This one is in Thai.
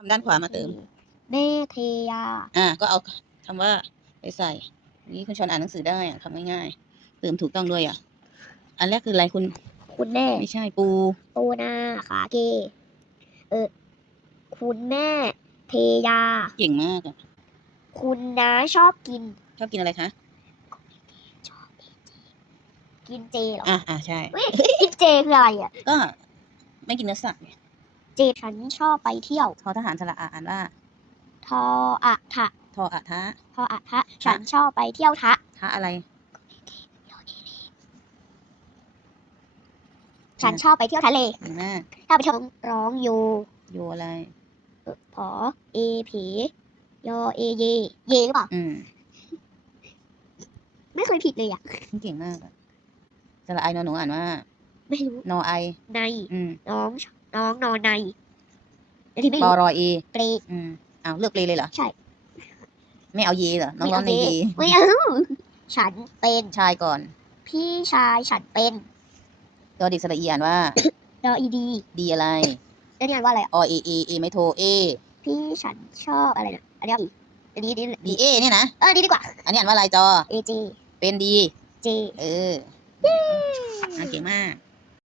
คำด้านขวามาเติมแม่เทยาอ่า ก็เอาคำว่าไปใส่ นี่คุณชอนอ่านหนังสือได้อะคำง่ายๆเติมถูกต้องด้วยอะ อันแรกคืออะไรคุณ คุณแม่ไม่ใช่ปู ปูนาขาเก เออ คุณแม่เทยา เก่งมากอะคุณน้าชอบกิน ชอบกินอะไรคะกินเจเหรอ อะอะใช่ เฮ้ยกินเจคืออะไรอะ ก็ไม่กินเนื้อสัตว์ไง เจฉันชอบไปเที่ยวทอทหารสระอาอ่านว่าทออะทะทออะทะทออะทะฉันชอบไปเที่ยวทะทะอะไร ฉันชอบไปเที่ยวทะเลดีมากถ้าไปชมร้องโยโยอะไรเอ่อผอเอผยอเอเย เยหรือเปล่าอืมไม่เคยผิดเลยอะเก่งมากอะสระไอนอนหนูอ่านว่า ไม่รู้นอไอในอืมน้อง น้องนอนในอันที่ไม่ปอรู้รอเอเปรอืมเอาเลือกเปลเลยเหรอ ใช่ไม่เอาเยเหรอ น้องร้องในไม่เยเอาไม่เอาฉันเป็นชายก่อนพี่ชายฉันเป็นดอดิสระอีอ่านว่า ดออีดีดีอะไร แล้วนี่อ่านว่าอะไรอะอเอเอเอไม่โทเอพี่ฉันชอบอะไรนะอันนี้อีกอันนี้อันนี้ดีเอเนี่ยนะ เออดีดีกว่าอันนี้อ่านว่าอะไรจอ เอเจเป็นดี เจ เอออะเก่งมาก